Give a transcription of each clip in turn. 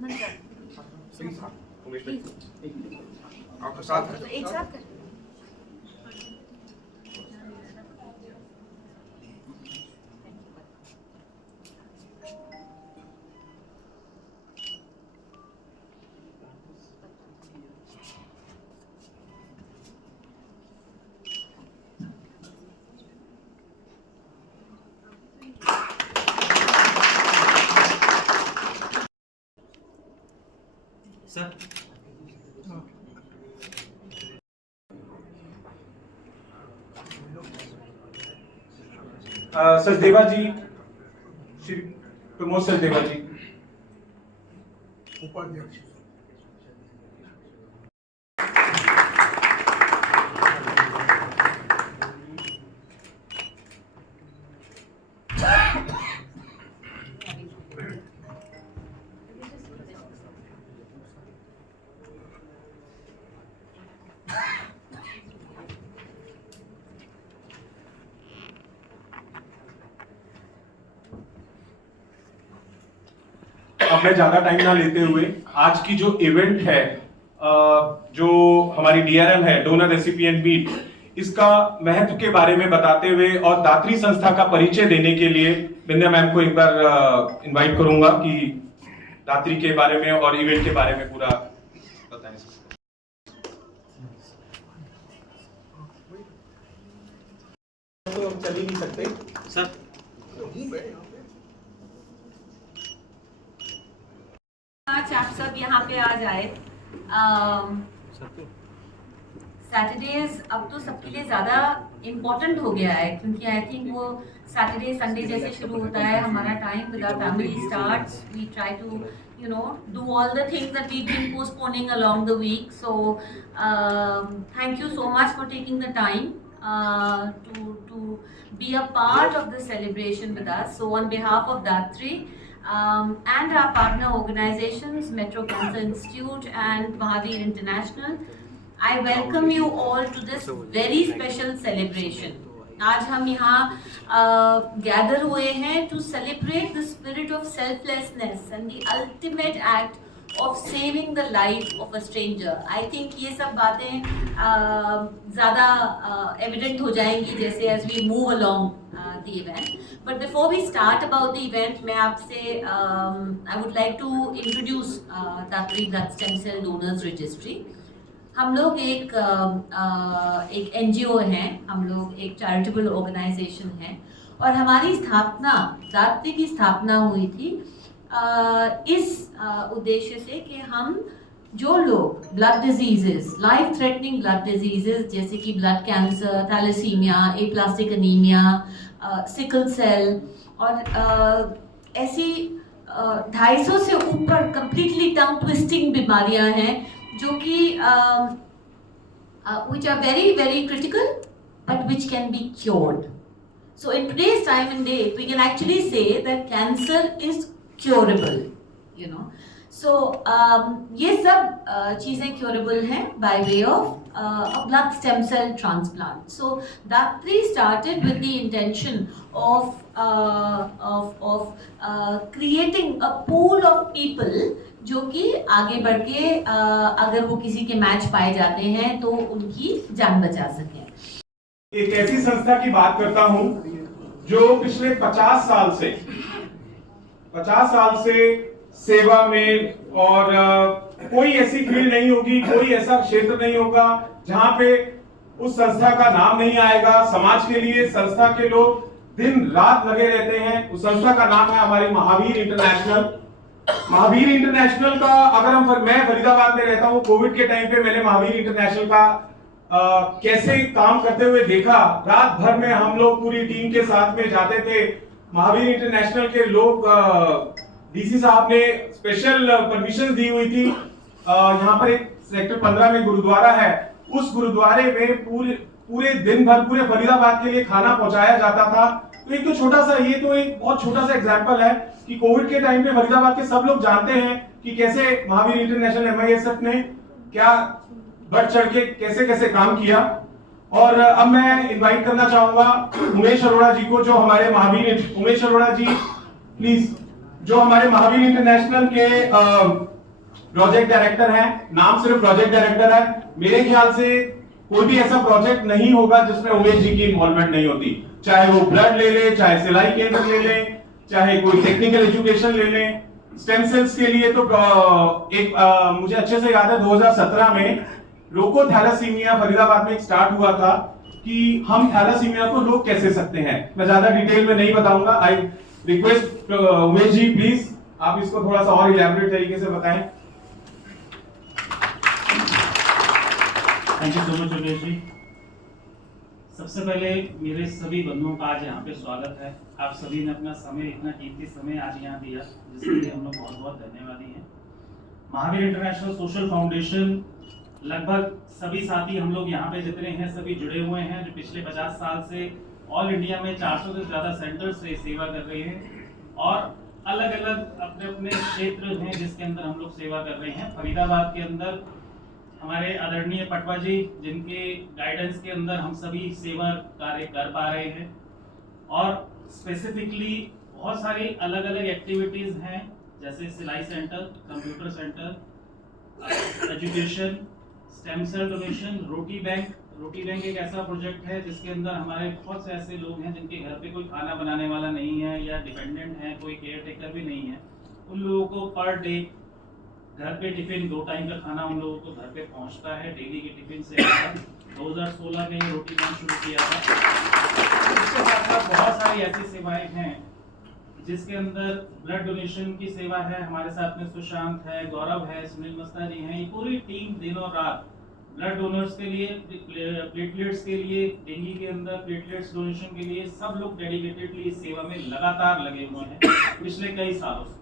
सुमन sir आपके साथ तो एक साथ कर। सर सचदेवा जी, श्री प्रमोद सचदेवा जी। उपाध्यक्ष अब मैं ज्यादा टाइम ना लेते हुए आज की जो इवेंट है, जो हमारी डीआरएम है, डोनर रेसिपिएंट मीट, इसका महत्व के बारे में बताते हुए और दात्री संस्था का परिचय देने के लिए विंध्या मैम को एक बार इनवाइट करूंगा कि दात्री के बारे में और इवेंट के बारे में पूरा बताएं। तो हम चल ही नहीं सकते सर। आज आप सब यहाँ पे आ जाए। सैटरडेज अब तो सबके लिए ज़्यादा इम्पोर्टेंट हो गया है, क्योंकि आई थिंक वो सैटरडे संडे जैसे शुरू होता है हमारा time with our family starts. We try to do all the things that we've been postponing along the week. So thank you so much for taking the time to be a part of the celebration with us. So on behalf of Datri and our partner organizations, Metro Cancer Institute and Mahavir International, I welcome you all to this very special celebration. आज हम यहाँ gather हुए हैं to celebrate the spirit of selflessness and the ultimate act of saving the life of a stranger. I think ये सब बातें ज़्यादा evident हो जाएंगी जैसे as we move along the event. But before we start about the event, मैं आपसे I would like to introduce Datri Blood Stem Cell Donors Registry. हम लोग एक NGO हैं, हम लोग एक चैरिटेबल ऑर्गेनाइजेशन हैं और हमारी स्थापना, दात्री की स्थापना हुई थी इस उद्देश्य से कि हम जो लोग blood diseases, life threatening blood diseases जैसे कि blood cancer, thalassemia, aplastic anemia, sickle cell और ऐसी 250 से ऊपर कंप्लीटली टंग ट्विस्टिंग बीमारियां हैं जो कि which are very very critical but which can be cured. So in today's time and date we can actually say that cancer is curable, you know. So ये सब चीज़ें curable हैं by way of a blood stem cell transplant. So Datri started with the intention of creating a pool of people जो कि आगे बढ़ के अगर वो किसी के मैच पाए जाते हैं तो उनकी जान बचा सकें। एक ऐसी संस्था की बात करता हूं जो पिछले 50 साल से सेवा में, और कोई ऐसी फील्ड नहीं होगी, कोई ऐसा क्षेत्र नहीं होगा जहां पे उस संस्था का नाम नहीं आएगा। समाज के लिए संस्था के लोग दिन रात लगे रहते हैं। उस संस्था का नाम है हमारी महावीर इंटरनेशनल। महावीर इंटरनेशनल का अगर मैं फरीदाबाद में रहता हूं, कोविड के टाइम पे मैंने महावीर इंटरनेशनल का कैसे काम करते हुए देखा। रात भर में हम लोग पूरी टीम के साथ में जाते थे। महावीर इंटरनेशनल के लोग, डीसी साहब ने स्पेशल परमिशन दी हुई थी। यहाँ पर एक सेक्टर 15 में गुरुद्वारा है, उस गुरुद्वारे में पूरे दिन भर पूरे फरीदाबाद के लिए खाना पहुंचाया जाता था। तो एक तो छोटा सा, ये तो एक बहुत छोटा सा एग्जांपल है कि कोविड के टाइम पे फरीदाबाद के सब लोग जानते हैं कि कैसे महावीर इंटरनेशनल MISF ने क्या बढ़ चढ़ के कैसे कैसे काम किया। और अब मैं इनवाइट करना चाहूंगा उमेश अरोड़ा जी को, जो हमारे महावीर। उमेश अरोड़ा जी प्लीज। जो हमारे महावीर इंटरनेशनल के प्रोजेक्ट डायरेक्टर हैं, नाम सिर्फ प्रोजेक्ट डायरेक्टर है, मेरे ख्याल से कोई भी ऐसा प्रोजेक्ट नहीं होगा जिसमें उमेश जी की इन्वॉल्वमेंट नहीं होती, चाहे वो ब्लड ले ले, चाहे सिलाई केंद्र ले ले, चाहे कोई टेक्निकल एजुकेशन ले ले। स्टेम सेल्स के लिए तो मुझे अच्छे से याद है 2017 में लोको थैलासीमिया फरीदाबाद में एक स्टार्ट हुआ था कि हम थैलासीमिया को रोक कैसे सकते हैं। मैं ज्यादा डिटेल में नहीं बताऊंगा। I request Umesh ji please आप इसको थोड़ा सा और इलैबोरेट तरीके से बताएं। Thank you so much Umesh ji. सबसे पहले मेरे सभी बंधुओं का आज यहाँ पे स्वागत है। आप सभी ने अपना समय, इतना कीमती समय आज यहाँ दिया, जिसके लिए हम लोग बहुत बहुत धन्यवादी हैं। महावीर इंटरनेशनल सोशल फाउंडेशन, लगभग सभी साथी हम लोग यहाँ पे जितने हैं सभी जुड़े हुए हैं, जो पिछले 50 साल से ऑल इंडिया में 400 से ज़्यादा सेंटर से सेवा कर रहे हैं और अलग अलग अपने अपने क्षेत्र हैं जिसके अंदर हम लोग सेवा कर रहे हैं। फरीदाबाद के अंदर हमारे आदरणीय पटवा जी, जिनके गाइडेंस के अंदर हम सभी सेवा कार्य कर पा रहे हैं, और स्पेसिफिकली बहुत सारी अलग अलग एक्टिविटीज़ हैं, जैसे सिलाई centre, computer centre, education, stem cell donation, रोटी बैंक एक ऐसा प्रोजेक्ट है जिसके अंदर हमारे बहुत से ऐसे लोग हैं जिनके घर पे कोई खाना बनाने वाला नहीं है या डिपेंडेंट है, कोई केयर टेकर भी नहीं है। उन लोगों को पर डे घर पे टिफिन 2 टाइम का खाना उन लोगों को घर पे पहुंचता है, डेली की टिफिन से। 2016 में ये रोटी बैंक शुरू किया था। इसके साथ साथ बहुत सारी ऐसी सेवाएं हैं जिसके अंदर ब्लड डोनेशन की सेवा है। हमारे साथ में सुशांत है, गौरव है, सुनील मस्ता जी हैं। ये पूरी टीम दिनों रात ब्लड डोनर्स के लिए, प्लेटलेट्स के लिए, डेंगू के अंदर प्लेटलेट्स डोनेशन के लिए सब लोग डेडिकेटेडली इस सेवा में लगातार लगे हुए हैं पिछले कई सालों से।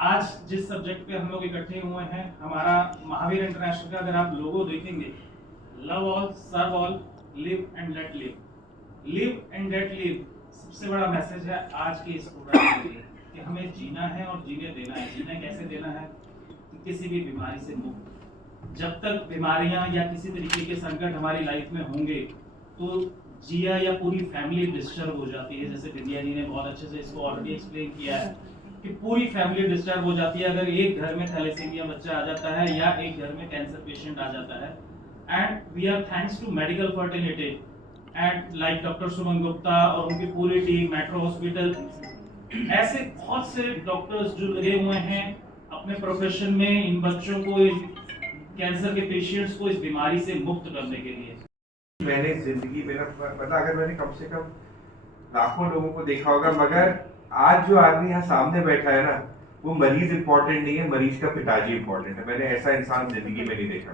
आज जिस सब्जेक्ट पे हम लोग इकट्ठे हुए हैं, हमारा महावीर इंटरनेशनल का अगर आप लोगो देखेंगे, love all, serve all, live and let live. Live and let live सबसे बड़ा मैसेज है आज के इस प्रोग्राम के लिए कि हमें जीना है और जीने देना है। जीना कैसे देना है? किसी भी बीमारी से मुक्त। जब तक बीमारियां या किसी तरीके के संकट हमारी लाइफ में होंगे तो जिया या पूरी फैमिली डिस्टर्ब हो जाती है। जैसे विद्या जी ने बहुत अच्छे से इसको ऑलरेडी एक्सप्लेन किया है कि पूरी फैमिली डिस्टर्ब हो जाती है अगर एक घर में थैलेसीमिया बच्चा आ जाता है या एक घर में कैंसर पेशेंट आ जाता है। And we are thanks to medical fertility and like doctor Suman Gupta और उनकी पूरी टीम, मेट्रो हॉस्पिटल, ऐसे बहुत से डॉक्टर्स जो लगे हुए हैं अपने प्रोफेशन में इन बच्चों को, कैंसर के पेशेंट्स को इस बीमारी से मुक्त करने के लिए। मैंने जिंदगी में पता, अगर मैंने कम से कम लाखों लोगों को देखा होगा, मगर आज जो आदमी यहाँ सामने बैठा है ना, वो मरीज इंपॉर्टेंट नहीं है, मरीज का पिताजी इंपॉर्टेंट है। मैंने ऐसा इंसान जिंदगी में नहीं देखा।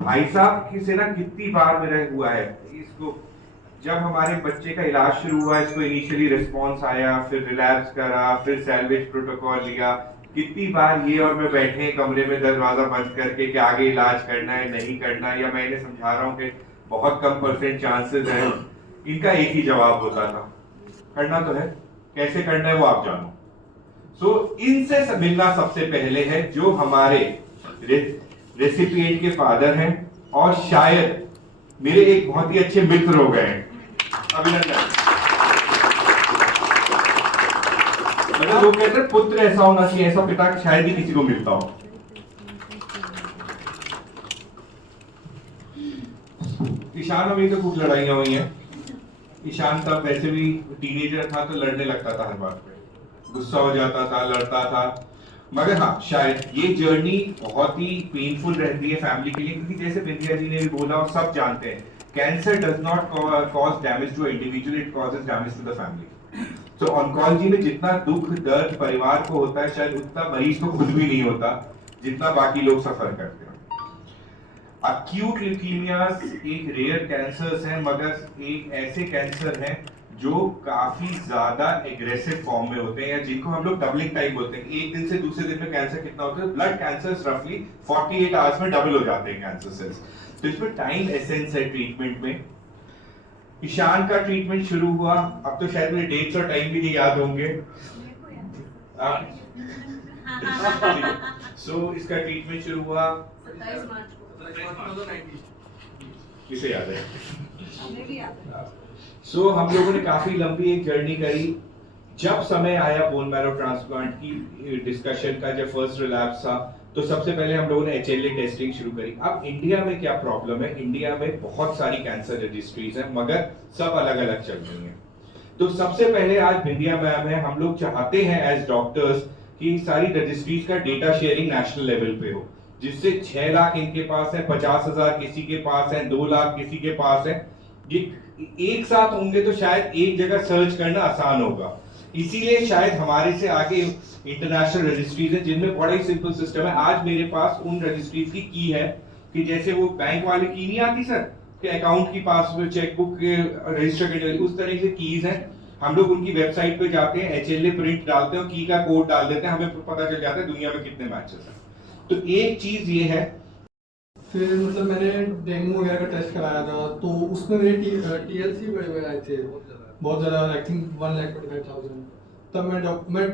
भाई साहब की से ना कितनी बार मेरा हुआ है इसको, जब हमारे बच्चे का इलाज शुरू हुआ, इसको इनिशियली रिस्पॉन्स आया, फिर रिलैप्स करा, फिर सैल्वेज प्रोटोकॉल लिया, कितनी बार ये और मैं बैठे हैं कमरे में दरवाजा बंद करके कि आगे इलाज करना है नहीं करना है, या मैं इन्हें समझा रहा हूँ कि बहुत कम % चांसेस है। इनका एक ही जवाब होता था, करना तो है, कैसे करना है वो आप जानो। सो इनसे मिलना सबसे पहले है जो हमारे रेसिपिएंट के फादर हैं और शायद मेरे एक बहुत ही अच्छे मित्र हो गए हैं। अभिनंदन। मतलब लोग कहते हैं पुत्र ऐसा होना चाहिए, ऐसा पिता शायद ही किसी को मिलता हो। ईशान अभी तो खूब लड़ाइयां हुई हैं। ईशान तब वैसे भी टीनेजर था तो लड़ने लगता था, हर बात पे गुस्सा हो जाता था, लड़ता था। मगर हाँ, शायद ये जर्नी बहुत ही पेनफुल रहती है फैमिली के लिए, क्योंकि जैसे विद्या जी ने भी बोला और सब जानते हैं, cancer does not cause damage to individual, it causes damage to the family. तो ऑन्कोलॉजी में जितना दुख दर्द परिवार को होता है, शायद उतना मरीज को खुद भी नहीं होता जितना बाकी लोग सफर करते हैं। अक्यूट ल्यूकीमियास एक रेयर कैंसर्स हैं, मगर एक ऐसे कैंसर हैं जो काफी ज्यादा एग्रेसिव फॉर्म में होते हैं, या जिनको हम लोग डबलिंग टाइप बोलते हैं। एक दिन से दूसरे दिन में कैंसर कितना होता है, ब्लड कैंसर्स रफली 48 आवर्स में डबल हो जाते हैं कैंसर सेल्स। तो इसमें टाइम एसेंस है ट्रीटमेंट में। ईशान का ट्रीटमेंट शुरू हुआ, अब तो शायद मुझे डेट्स और टाइम भी नहीं याद होंगे। सो इसका ट्रीटमेंट शुरू हुआ 27 मार्च को, इसे याद है। सो हम लोगों ने काफी लंबी एक जर्नी करी, जब समय आया बोन मैरो ट्रांसप्लांट की डिस्कशन का, जब फर्स्ट रिलैप्स था, तो सबसे पहले हम लोगों ने HLA टेस्टिंग शुरू करी। अब इंडिया में क्या प्रॉब्लम है, इंडिया में बहुत सारी कैंसर रजिस्ट्रीज हैं मगर सब अलग अलग चल रही हैं। तो सबसे पहले आज बिंदिया मैम है, हम लोग चाहते हैं एज डॉक्टर्स कि सारी रजिस्ट्रीज का डेटा शेयरिंग नेशनल लेवल पे हो, जिससे 6 लाख इनके पास है, 50,000 किसी के पास है, 2 लाख किसी के पास है, ये एक साथ होंगे तो शायद एक जगह सर्च करना आसान होगा। इसीलिए शायद हमारे से आगे इंटरनेशनल रजिस्ट्रीज है जिनमें बड़ा ही सिंपल सिस्टम है। आज मेरे पास उन रजिस्ट्रीज की की है कि जैसे वो बैंक वाले की नहीं आती सर कि अकाउंट की पासवर्ड, चेकबुक रजिस्टर करने वाली, उस तरह से कीज हैं। हम लोग उनकी वेबसाइट पे जाते हैं, HLA प्रिंट डालते हैं, की का कोड डाल देते हैं, हमें पता चल जाता है दुनिया में कितने मैचेस हैं। तो एक चीज ये है। फिर मतलब मैंने डेंगू वगैरह का टेस्ट कराया था, तो उसमें मेरे TLC बड़े हुए आए थे बहुत ज़्यादा, आई थिंक 1,45,000। तब मैं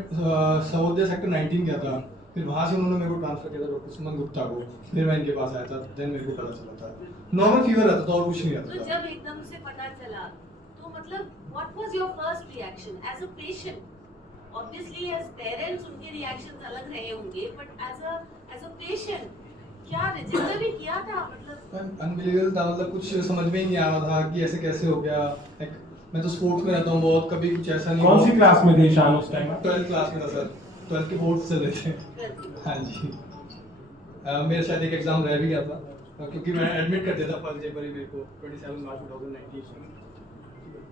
सहोदया सेक्टर 19 गया था, फिर वहाँ से उन्होंने मेरे को ट्रांसफर किया था डॉक्टर सुमन गुप्ता को, फिर मैं इनके पास आया था, देन मेरे को पता चला था नॉर्मल फीवर रहता था और कुछ नहीं तो रहता था। जब एकदम से पता चला तो मतलब what was your first reaction as a patient? Obviously as parents उनके रिएक्शंस अलग रहे होंगे, बट एज अ पेशेंट क्या रजिस्टर भी किया था? मतलब अनबिलीवेबल था, मतलब कुछ समझ में ही नहीं आ रहा था कि ऐसे कैसे हो गया। मैं तो स्पोर्ट्स में रहता हूँ बहुत, कभी कुछ ऐसा नहीं। कौन सी क्लास में थे ईशान उस टाइम? 12th क्लास में था सर, 12th के बोर्ड चल रहे थे। हाँ जी, मेरा शायद एक एग्जाम रह भी गया था क्योंकि मैं एडमिट कर दिया था 1 जनवरी मेरे को 27 मार्च 2019 में।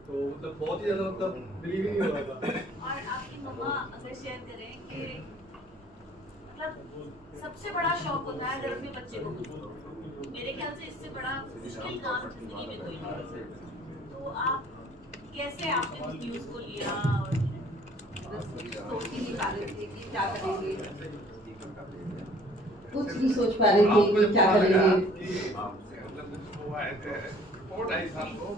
तो मतलब बहुत ही ज़्यादा मतलब बिलीव ही नहीं हो रहा था। और आपकी मम्मा अगर शेयर करें कि मतलब सबसे बड़ा शौक होता है अगर अपने बच्चे को कुछ, मेरे ख्याल से इससे बड़ा मुश्किल काम जिंदगी में कोई नहीं। तो आप कैसे आपने उस न्यूज़ को लिया और सोच ही नहीं पा रहे थे कि क्या करेंगे, कुछ नहीं सोच पा रहे थे कि क्या करेंगे। वो आए थे, रिपोर्ट आई शाम को,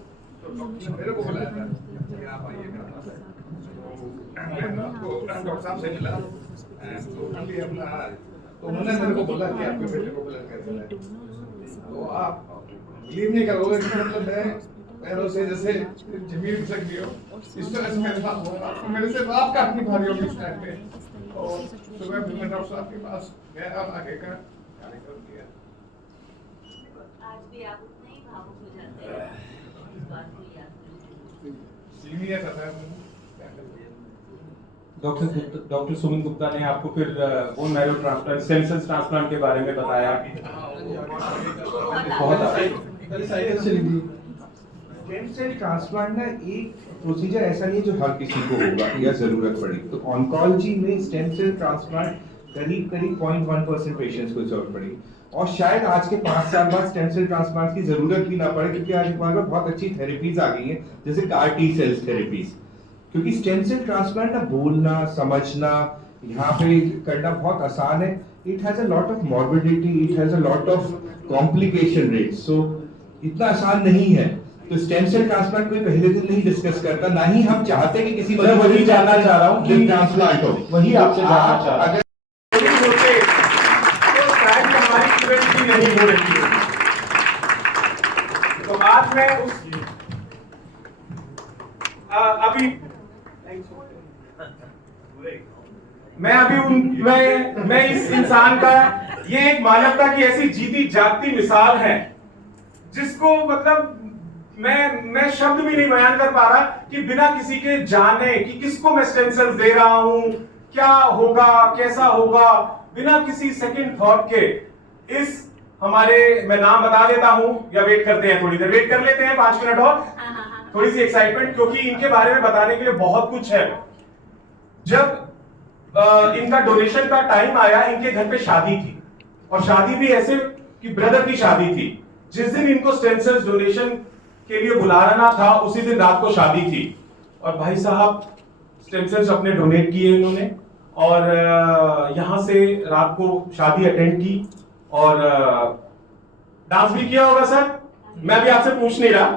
तो डॉक्टर ने मेरे को बुलाया था कि आप आइएगा। तो मैं डॉक्टर साहब से मिला, तो अभी अपना, तो उन्होंने मेरे को बोला कि आपके बेटे को ब्लड कैंसर है। तो आप बिलीव नहीं करोगे कि मतलब मैं पैरों से जैसे जमीन खिसक गई हो, इस तरह से मेरे साथ हुआ। मेरे से रात काटनी भारी होगी उस टाइम पे। और सुबह फिर मैं डॉक्टर साहब के पास गया और आगे का कार्यक्रम किया। आज भी आप उतने ही भावुक हो जाते हैं इस बात को याद करके? सीनियर था डॉक्टर सुमन गुप्ता ने आपको फिर bone marrow transplant, stem cell transplant के बारे में बताया। बहुत पहले साइकिल चली थी। स्टेम सेल ट्रांसप्लांट ना एक प्रोसीजर ऐसा नहीं है जो हर किसी को होगा या जरूरत पड़े। तो ऑन्कोलॉजी में स्टेम सेल ट्रांसप्लांट करीब 0.1% पेशेंट्स को जरूरत पड़ेगी, और शायद आज के 5 साल बाद स्टेम सेल ट्रांसप्लांट की जरूरत भी ना पड़े, क्योंकि आज हमारे पास बहुत अच्छी थेरेपीज आ गई हैं जैसे CAR T सेल्स थेरेपीज। क्योंकि स्टेम सेल ट्रांसप्लांट ना बोलना समझना यहाँ पे करना बहुत आसान है। It has a lot of morbidity, it has a lot of complication rates, so इतना आसान नहीं है। तो स्टेम सेल ट्रांसप्लांट कोई पहले दिन नहीं डिस्कस करता, ना ही हम चाहते कि किसी मैं वही जानना चाह रहा हूँ कि ट्रांसप्लांट हो। वही आपसे जानना चाह रहा हूँ। अगर होते तो शायद हमारी ट्रेन भी नहीं हो रही है। तो आज मैं उस अभी मैं इस इंसान का, ये एक मानवता की ऐसी जीती जागती मिसाल है जिसको मतलब मैं शब्द भी नहीं बयान कर पा रहा कि बिना किसी के जाने कि किसको मैं स्टेम सेल्स दे रहा हूं, क्या होगा, कैसा होगा, बिना किसी सेकंड थॉट के इस हमारे, मैं नाम बता देता हूं या वेट करते हैं, थोड़ी देर वेट कर लेते हैं 5 मिनट और, थोड़ी सी एक्साइटमेंट, क्योंकि इनके बारे में बताने के लिए बहुत कुछ है। जब इनका डोनेशन का टाइम आया, इनके घर पे शादी थी, और शादी भी ऐसे कि ब्रदर की शादी थी। जिस दिन इनको स्टेम सेल्स डोनेशन के लिए बुलाना था उसी दिन रात को शादी थी, और भाई साहब स्टेम सेल्स अपने डोनेट किए इन्होंने, और यहां से रात को शादी अटेंड की, और डांस भी किया होगा सर, मैं भी आपसे पूछ नहीं रहा।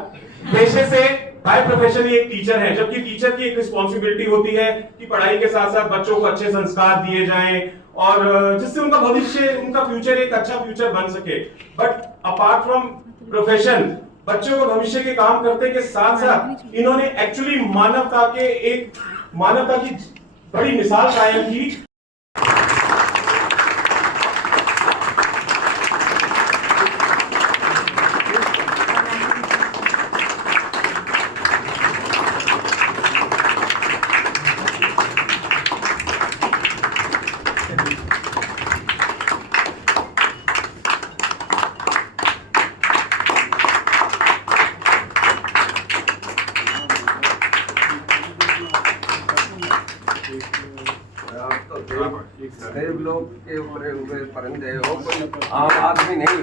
पेशे से बाय प्रोफेशन एक टीचर है, जबकि टीचर की एक रिस्पॉन्सिबिलिटी होती है कि पढ़ाई के साथ साथ बच्चों को अच्छे संस्कार दिए जाएं और जिससे उनका भविष्य, उनका फ्यूचर एक अच्छा फ्यूचर बन सके। बट अपार्ट फ्रॉम प्रोफेशन, बच्चों को भविष्य के काम करते के साथ साथ इन्होंने एक्चुअली मानवता के एक मानवता की बड़ी मिसाल कायम की। आप तो देवलोक के ऊपर हुए परिंदे हो, कोई आम आदमी नहीं हो।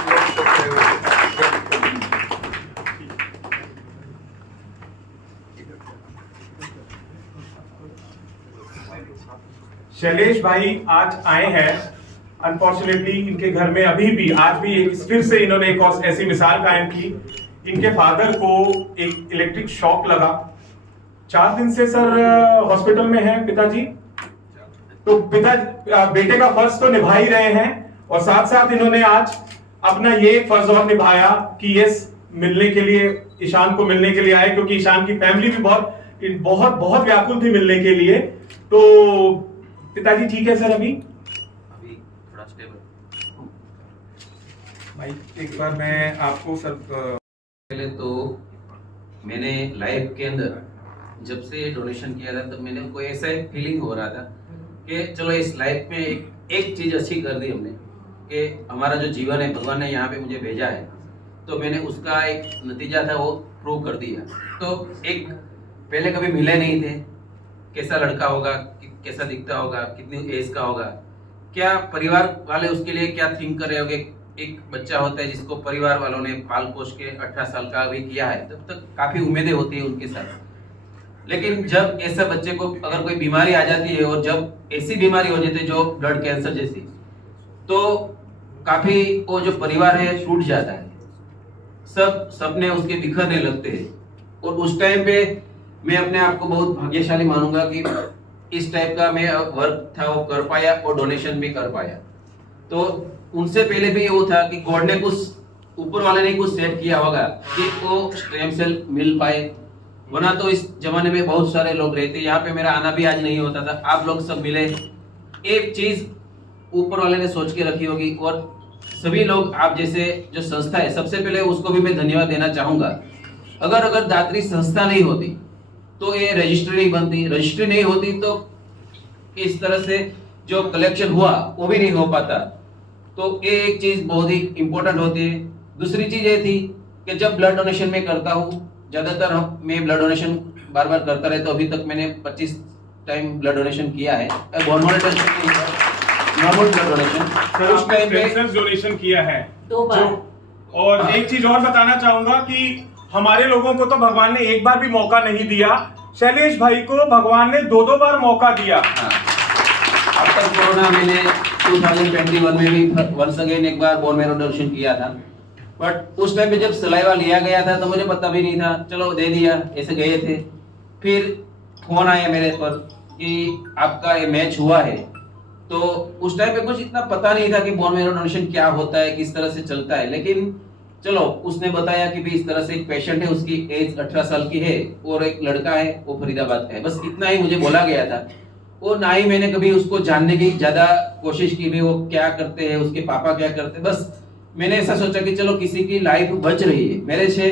देवलोक तो खड़े हुए। शैलेश भाई आज आए हैं, अनफॉर्चुनेटली इनके घर में अभी भी आज भी एक फिर से इन्होंने एक और ऐसी मिसाल कायम की। इनके फादर को एक इलेक्ट्रिक शॉक लगा, 4 दिन से सर हॉस्पिटल में हैं पिताजी। तो बेटे का फर्ज तो निभा ही रहे हैं और साथ साथ इन्होंने आज अपना ये फर्ज और निभाया कि यस मिलने के लिए, ईशान को मिलने के लिए आए, क्योंकि ईशान की फैमिली भी बहुत बहुत व्याकुल थी मिलने के लिए। तो पिताजी ठीक है सर? अभी थोड़ा स्टेबल भाई एक बार मैं आपको सर पहले तो मैंने लाइफ के अंदर जब से डोनेशन किया था तब मैंने कोई ऐसा एक फीलिंग हो रहा था कि चलो इस लाइफ में एक चीज़ अच्छी कर दी हमने, कि हमारा जो जीवन है भगवान ने यहाँ पे मुझे भेजा है, तो मैंने उसका एक नतीजा था वो प्रूव कर दिया। तो एक पहले कभी मिले नहीं थे, कैसा लड़का होगा, कैसा दिखता होगा, कितनी एज का होगा, क्या परिवार वाले उसके लिए क्या थिंक कर रहे होंगे। एक बच्चा होता है जिसको परिवार वालों ने पाल पोष के 18 साल का भी किया है, तब तक काफ़ी उम्मीदें होती है उनके साथ। लेकिन जब ऐसा बच्चे को अगर कोई बीमारी आ जाती है और जब ऐसी बीमारी हो जाती है जो ब्लड कैंसर जैसी, तो काफ़ी वो जो परिवार है टूट जाता है, सब सपने उसके बिखरने लगते हैं। और उस टाइम पे मैं अपने आप को बहुत भाग्यशाली मानूंगा कि इस टाइप का मैं वर्क था वो कर पाया और डोनेशन भी कर पाया। तो उनसे पहले भी वो था कि गॉड ने कुछ, ऊपर वाले ने कुछ सेट किया होगा कि वो स्टेम सेल मिल पाए, वरना तो इस जमाने में बहुत सारे लोग रहते, यहाँ पे मेरा आना भी आज नहीं होता था। आप लोग सब मिले, एक चीज ऊपर वाले ने सोच के रखी होगी। और सभी लोग आप जैसे जो संस्था है, सबसे पहले उसको भी मैं धन्यवाद देना चाहूंगा। अगर दात्री संस्था नहीं होती तो ये रजिस्ट्री नहीं बनती, रजिस्ट्री नहीं होती तो इस तरह से जो कलेक्शन हुआ वो भी नहीं हो पाता। तो ये एक चीज बहुत ही इंपॉर्टेंट होती है। दूसरी चीज ये थी कि जब ब्लड डोनेशन में करता हूँ, ज्यादातर मैं ब्लड डोनेशन बार बार करता रहे, तो अभी तक मैंने 25 टाइम ब्लड डोनेशन किया है। नॉर्मल ब्लड डोनेशन उस टाइम पे डोनेशन किया है 2 बार। और एक चीज और बताना चाहूंगा कि हमारे लोगों को तो भगवान ने एक बार भी मौका नहीं दिया, शैलेश भाई को भगवान ने 2-2 बार मौका दिया। अब तक कोरोना मैंने 2021 में भी वंस अगेन एक बार बोन मैरो डोनेशन किया था, बट उस टाइम पे जब सलाइवा लिया गया था तो मुझे पता भी नहीं था, चलो दे दिया, ऐसे गए थे। फिर फोन आया मेरे पर कि आपका ये मैच हुआ है। तो उस टाइम पे कुछ इतना पता नहीं था कि बोन मैरो डोनेशन क्या होता है, किस तरह से चलता है। लेकिन चलो उसने बताया कि भी इस तरह से एक पेशेंट है, उसकी एज 18 साल की है और एक लड़का है वो फरीदाबाद का है, बस इतना ही मुझे बोला गया था। वो ना ही मैंने कभी उसको जानने की ज्यादा कोशिश की भी, वो क्या करते हैं, उसके पापा क्या करते हैं। बस मैंने ऐसा सोचा कि चलो किसी की लाइफ बच रही है, मेरे से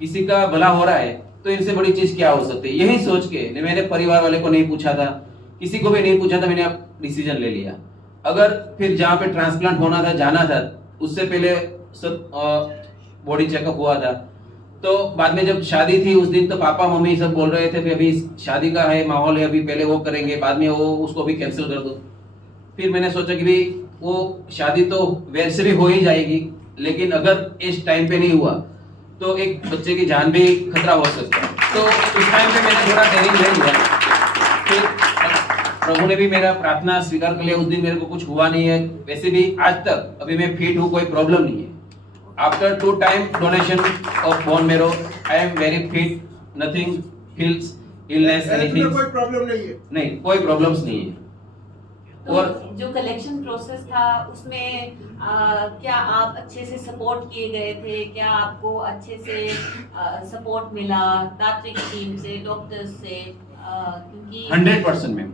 किसी का भला हो रहा है, तो इनसे बड़ी चीज क्या हो सकती है। यही सोच के मैंने परिवार वाले को नहीं पूछा था, किसी को भी नहीं पूछा था, मैंने डिसीजन ले लिया। अगर फिर जहाँ पे ट्रांसप्लांट होना था, जाना था, उससे पहले सब बॉडी चेकअप हुआ था। तो बाद में जब शादी थी उस दिन तो पापा मम्मी सब बोल रहे थे कि अभी शादी का है माहौल है, अभी पहले वो करेंगे, बाद में वो उसको भी कैंसिल कर दो। फिर मैंने सोचा कि भाई वो शादी तो वैसे भी हो ही जाएगी, लेकिन अगर इस टाइम पे नहीं हुआ तो एक बच्चे की जान भी खतरा हो सकता है। तो उस टाइम पे मैंने थोड़ा ट्रेनिंग ले लिया। फिर प्रभु ने भी मेरा प्रार्थना स्वीकार कर लिया। उस दिन मेरे को कुछ हुआ नहीं है, वैसे भी आज तक अभी मैं फिट हूँ, कोई प्रॉब्लम नहीं है। After 2 time donation of bone marrow I am very fit, nothing feels illness anything, कोई प्रॉब्लम नहीं है। नहीं, कोई प्रॉब्लम्स नहीं है। तो और जो कलेक्शन प्रोसेस था उसमें क्या आप अच्छे से सपोर्ट किए गए थे? क्या आपको अच्छे से सपोर्ट मिला दात्री की टीम से, डॉक्टर्स से? क्योंकि 100% मैम,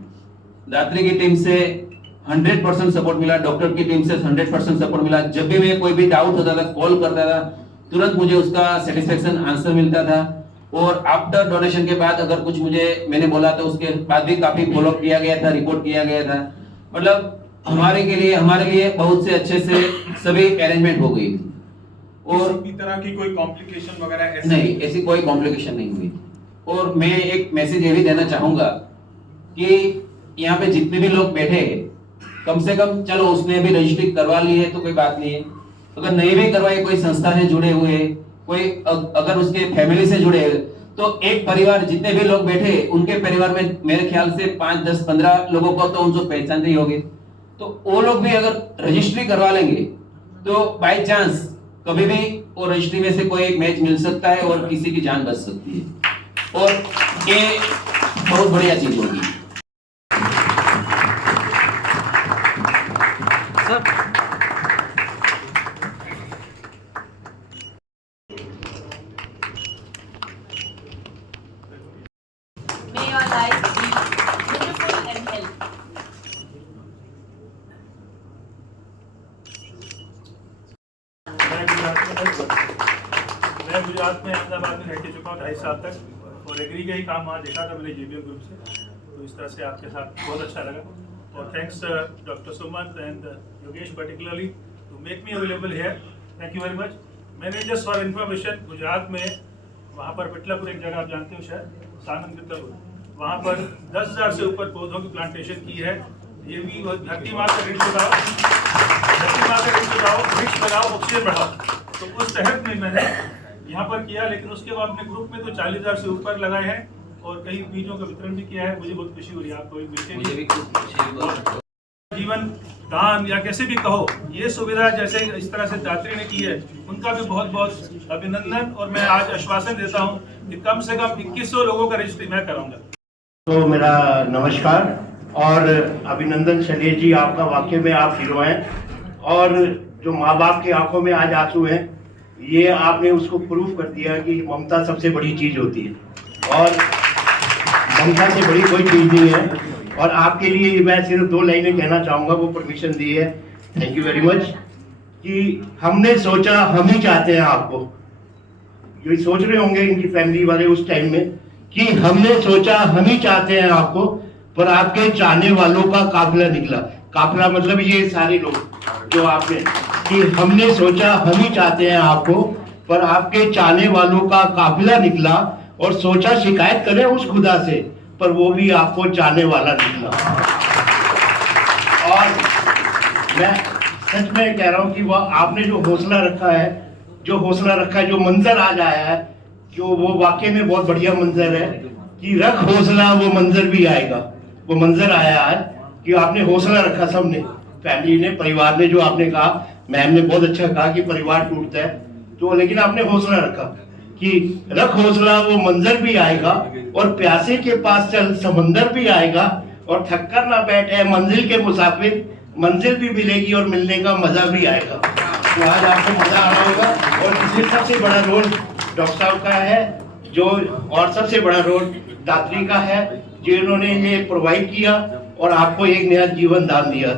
दात्री की टीम से 100% सपोर्ट मिला, डॉक्टर की टीम से 100% सपोर्ट मिला। जब भी मैं कोई भी डाउट होता था, कॉल करता था, तुरंत मुझे उसका सेटिस्फेक्शन आंसर मिलता था। और आफ्टर डोनेशन के बाद अगर कुछ मैंने बोला तो उसके बाद भी काफी फॉलो किया गया था, रिपोर्ट किया गया था। मतलब हमारे लिए बहुत से अच्छे से सभी अरेंजमेंट हो गई थी और किसी भी तरह की कोई कॉम्प्लिकेशन वगैरह नहीं, ऐसी कोई कॉम्प्लिकेशन नहीं हुई। और मैं एक मैसेज ये भी देना चाहूंगा कि यहाँ पे जितने भी लोग बैठे हैं, कम से कम चलो उसने भी रजिस्ट्री करवा ली है तो कोई बात नहीं है, अगर नहीं भी करवाई, कोई संस्था से जुड़े हुए, कोई अगर उसके फैमिली से जुड़े हुए, तो एक परिवार जितने भी लोग बैठे उनके परिवार में मेरे ख्याल से 5, 10, 15 लोगों को तो उनको पहचानते ही होंगे। तो वो लोग भी अगर रजिस्ट्री करवा लेंगे तो बाय चांस कभी भी वो रजिस्ट्री में से कोई एक मैच मिल सकता है और किसी की जान बच सकती है और ये बहुत बढ़िया चीज होगी। May your life be beautiful and healthy. मैं गुजरात में अहमदाबाद में रह के चुका हूँ 2.5 साल तक और एग्री का ही काम वहाँ देखा था मैंने JBM ग्रुप से, तो इस तरह से आपके साथ बहुत अच्छा लगा। और thanks doctor Sumant and Yogesh particularly to make me available here, thank you very much. मैंने जस्ट फॉर इन्फॉर्मेशन गुजरात में वहाँ पर पिटलापुर एक जगह आप जानते हो शायद, सानंद पिटलापुर, वहाँ पर 10,000 से ऊपर पौधों की प्लांटेशन की है। ये भी धरती माँ का ऋण चुकाओ, धरती माँ का ऋण चुकाओ, वृक्ष लगाओ, ऑक्सीजन बढ़ाओ। तो उस तहत में मैंने यहाँ पर किया, लेकिन उसके बाद अपने ग्रुप में तो 40,000 से ऊपर लगाए हैं और कई बीजों का वितरण भी किया है। मुझे बहुत खुशी हो रही है आपको मिलकर। जीवन दान या कैसे भी कहो, ये सुविधा जैसे इस तरह से दात्री ने की है, उनका भी बहुत बहुत अभिनंदन। और मैं आज आश्वासन देता हूँ कि कम से कम 2100 लोगों का रजिस्ट्री मैं कराऊंगा। तो मेरा नमस्कार और अभिनंदन शैलेश जी, आपका वाकई में आप हीरो हैं और जो माँ बाप की आंखों में आज आंसू हैं, ये आपने उसको प्रूफ कर दिया कि ममता सबसे बड़ी चीज होती है और ममता से बड़ी कोई चीज नहीं है। और आपके लिए मैं सिर्फ 2 लाइनें कहना चाहूँगा, वो परमिशन दी है, थैंक यू वेरी मच। कि हमने सोचा हम ही चाहते हैं आपको, ये सोच रहे होंगे इनकी फैमिली वाले उस टाइम में कि हमने सोचा हम ही चाहते हैं आपको, पर आपके चाहने वालों का काफिला निकला। काफिला मतलब ये सारे लोग जो आपने, कि हमने सोचा हम ही चाहते हैं आपको, पर आपके चाहने वालों का काफिला निकला। और सोचा शिकायत करें उस खुदा से, पर वो भी आपको चाहने वाला निकला। और मैं सच में कह रहा हूँ कि वह आपने जो हौसला रखा है, जो मंजर आज आया है, जो वो वाकई में बहुत बढ़िया मंजर है कि रख हौसला वो मंजर भी आएगा। वो मंजर आया है कि आपने हौसला रखा, सबने, फैमिली ने, परिवार ने। जो आपने कहा, मैम ने बहुत अच्छा कहा कि परिवार टूटता है, तो लेकिन आपने हौसला रखा कि रख हौसला वो मंजर भी आएगा और प्यासे के पास चल समंदर भी आएगा और थक कर ना बैठे मंजिल के मुसाफिर, मंजिल भी मिलेगी और मिलने का मजा भी आएगा। तो आज आपको मजा आ रहा होगा। और इसमें सबसे बड़ा रोल डॉक्टर साहब का है, जो, और सबसे बड़ा रोल दात्री का है, जिन्होंने ये प्रोवाइड किया और आपको एक नया जीवन दान दिया।